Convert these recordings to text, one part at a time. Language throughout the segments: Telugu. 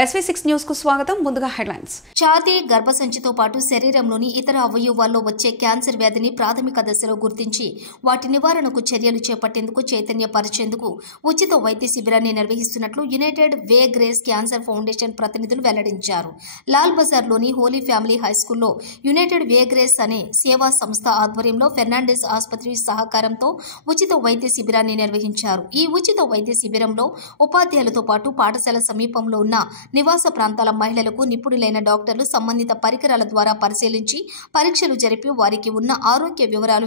SV6 న్యూస్ కు స్వాగతం. ముందుగా హెడ్లైన్స్. ఛాతీ గర్భసంచితో పాటు శరీరంలోని ఇతర అవయవాల్లో వచ్చే క్యాన్సర్ వ్యాధిని ప్రాథమిక దశలో గుర్తించి వాటి నివారణకు చర్యలు చేపట్టేందుకు చైతన్యపరిచేందుకు ఉచిత వైద్య శిబిరాన్ని నిర్వహిస్తున్నట్లు యునైటెడ్ వే గ్రేస్ క్యాన్సర్ ఫౌండేషన్ ప్రతినిధులు వెల్లడించారు. లాల్ బజార్లోని హోలీ ఫ్యామిలీ హైస్కూల్లో యునైటెడ్ వే గ్రేస్ అనే సేవా సంస్థ ఆధ్వర్యంలో ఫెర్నాండెస్ ఆసుపత్రి సహకారంతో ఉచిత వైద్య శిబిరాన్ని నిర్వహించారు. ఈ ఉచిత వైద్య శిబిరంలో ఉపాధ్యాయులతో పాటు పాఠశాల సమీపంలో ఉన్న నివాస ప్రాంతాల మహిళలకు నిపుణులైన డాక్టర్లు సంబంధిత పరికరాల ద్వారా పరిశీలించి పరీక్షలు జరిపి వారికి ఉన్న ఆరోగ్య వివరాలు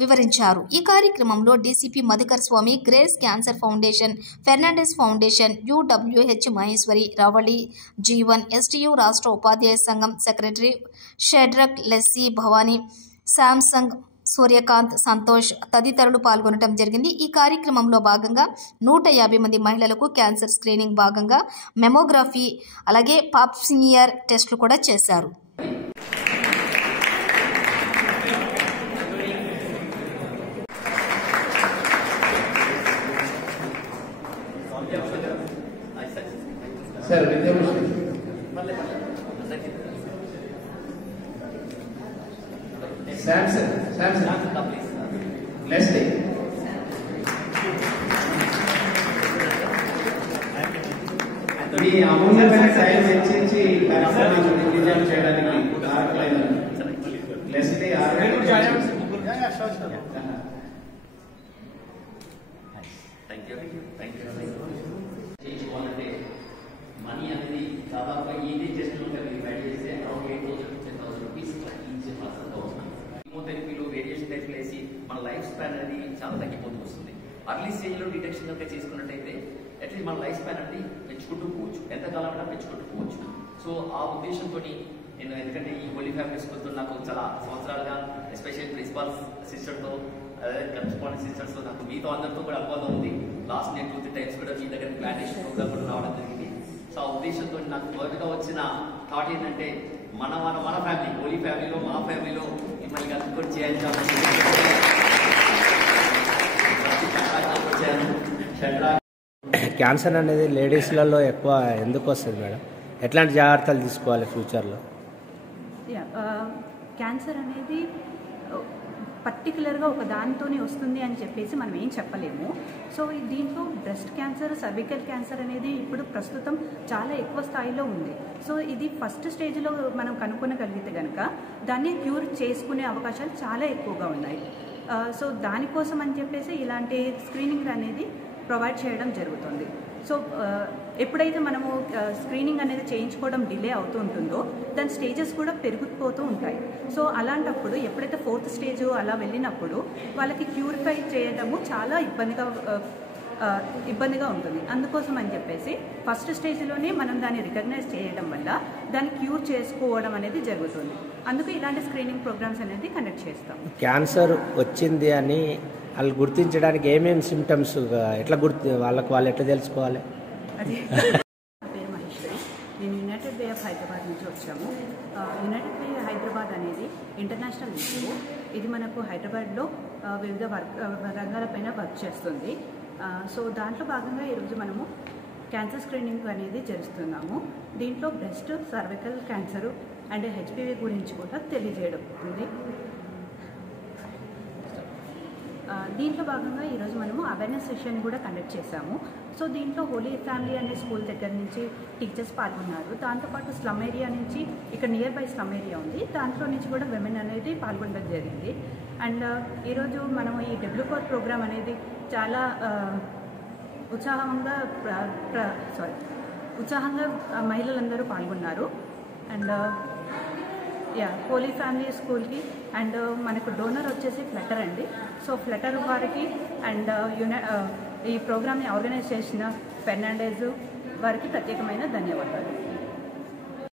వివరించారు. ఈ కార్యక్రమంలో DCP Madhukar Swamy, Grace cancer foundation, Fernandes foundation, UWH Maheshwari, Ravali, Jeevan, STU రాష్ట్ర ఉపాధ్యాయ సంఘం secretary Shadrach, Lessy, Bhavani, Samsung, Suryakant, Santosh తదితరులు పాల్గొనడం జరిగింది. ఈ కార్యక్రమంలో భాగంగా 150 మంది మహిళలకు క్యాన్సర్ స్క్రీనింగ్ భాగంగా మెమోగ్రఫీ అలాగే పాప్స్మియర్ టెస్టులు కూడా చేశారు. Leslie. మీ అమూల్యమైన టైం వెచ్చించి కార్యక్రమాన్ని దిగ్విజయం చేయడానికి కారకులైన లెస్లీ మనీ అనేది దాదాపు ఈజీ టెస్ట్ చేస్తే around 8,000 to 10,000 rupees easy person అవుతుంది. కీమోథెరపీలో వేరియేషన్ టైప్లు వేసి మన లైఫ్ స్పాన్ అనేది చాలా తగ్గిపోతూ వస్తుంది. అర్లీ స్టేజ్లో డిటెక్షన్ కనుక చేసుకున్నట్టయితే అట్లీస్ట్ మన లైఫ్ స్పాన్ అనేది పెంచుకుంటూ పోవచ్చు, ఎంతకాలం అయినా పెంచుకుంటూ పోవచ్చు. సో ఆ ఉద్దేశంతో నేను, ఎందుకంటే ఈ హోలీ ఫ్యామిలీ స్కూల్తో నాకు చాలా సంవత్సరాలుగా ఎస్పెషల్లీ ప్రిన్సిపాల్ సిస్టర్తో అదే కరెస్పాండెంట్ సిస్టర్స్తో నాకు మీతో అందరితో కూడా అనుబంధం ఉంది. లాస్ట్ నేను 2-3 టైమ్స్ కూడా మీ దగ్గర ప్లాంటేషన్ ప్రోగ్రామ్ కూడా రావడం జరిగింది. సో ఆ ఉద్దేశంతో నాకు మొదటిగా వచ్చిన థాట్ ఏంటంటే మన ఫ్యామిలీ, హోలీ ఫ్యామిలీలో మా ఫ్యామిలీలో మిమ్మల్ని కలుపుకొని చేయాలి కాబట్టి క్యాన్సర్ అనేది లేడీస్లలో ఎక్కువ ఎందుకు వస్తుంది మేడం? ఎట్లాంటి జాగ్రత్తలు తీసుకోవాలి ఫ్యూచర్లో? క్యాన్సర్ అనేది పర్టికులర్గా ఒక దానితోనే వస్తుంది అని చెప్పేసి మనం ఏం చెప్పలేము. సో దీంట్లో బ్రెస్ట్ క్యాన్సర్, సర్వికల్ క్యాన్సర్ అనేది ఇప్పుడు ప్రస్తుతం చాలా ఎక్కువ స్థాయిలో ఉంది. సో ఇది ఫస్ట్ స్టేజ్లో మనం కనుక్కోగలిగితే కనుక దాన్ని క్యూర్ చేసుకునే అవకాశాలు చాలా ఎక్కువగా ఉన్నాయి. సో దానికోసం అని చెప్పేసి ఇలాంటి స్క్రీనింగ్ అనేది ప్రొవైడ్ చేయడం జరుగుతుంది. సో ఎప్పుడైతే మనము స్క్రీనింగ్ అనేది చేయించుకోవడం డిలే అవుతూ ఉంటుందో దాని స్టేజెస్ కూడా పెరిగిపోతూ ఉంటాయి. సో అలాంటప్పుడు ఎప్పుడైతే 4th స్టేజ్ అలా వెళ్ళినప్పుడు వాళ్ళకి క్యూరిఫై చేయడము చాలా ఇబ్బందిగా ఉంటుంది. అందుకోసం అని చెప్పేసి ఫస్ట్ స్టేజ్లోనే మనం దాన్ని రికగ్నైజ్ చేయడం వల్ల దాన్ని క్యూర్ చేసుకోవడం అనేది జరుగుతుంది. అందుకే ఇలాంటి స్క్రీనింగ్ ప్రోగ్రామ్స్ అనేది కండక్ట్ చేస్తాం. క్యాన్సర్ వచ్చింది అని వాళ్ళు గుర్తించడానికి ఏమేమి సిమ్టమ్స్, ఎట్లా వాళ్ళు ఎట్లా తెలుసుకోవాలి? అదే నా పేరు మహేశ్వరి. నేను యునైటెడ్ వే ఆఫ్ హైదరాబాద్ నుంచి వచ్చాము. యునైటెడ్ వే హైదరాబాద్ అనేది ఇంటర్నేషనల్ ఇన్స్టిట్యూట్. ఇది మనకు హైదరాబాద్లో వివిధ రంగాలపైన వర్క్ చేస్తుంది. సో దాంట్లో భాగంగా ఈరోజు మనము క్యాన్సర్ స్క్రీనింగ్ అనేది చేస్తున్నాము. దీంట్లో breast, cervical cancer and HPV గురించి కూడా తెలియజేయడం ఉంది. దీంట్లో భాగంగా ఈరోజు మనము అవేర్నెస్ సెషన్ కూడా కండక్ట్ చేశాము. సో దీంట్లో హోలీ ఫ్యామిలీ అనే స్కూల్ దగ్గర నుంచి టీచర్స్ పాల్గొన్నారు. దాంతోపాటు స్లమ్ ఏరియా నుంచి, ఇక్కడ నియర్ బై స్లమ్ ఏరియా ఉంది, దాంట్లో నుంచి కూడా విమెన్ అనేది పాల్గొనడం జరిగింది. అండ్ ఈరోజు మనము ఈ డబ్ల్యూకోర్ ప్రోగ్రామ్ అనేది చాలా ఉత్సాహంగా మహిళలందరూ పాల్గొన్నారు. అండ్ హోలీ ఫ్యామిలీ స్కూల్కి అండ్ మనకు డోనర్ వచ్చేసి ఫ్లటర్ అండి. సో ఫ్లటర్ వారికి అండ్ ఈ ప్రోగ్రామ్ని ఆర్గనైజ్ చేసిన ఫెర్నాండెస్ వారికి ప్రత్యేకమైన ధన్యవాదాలు.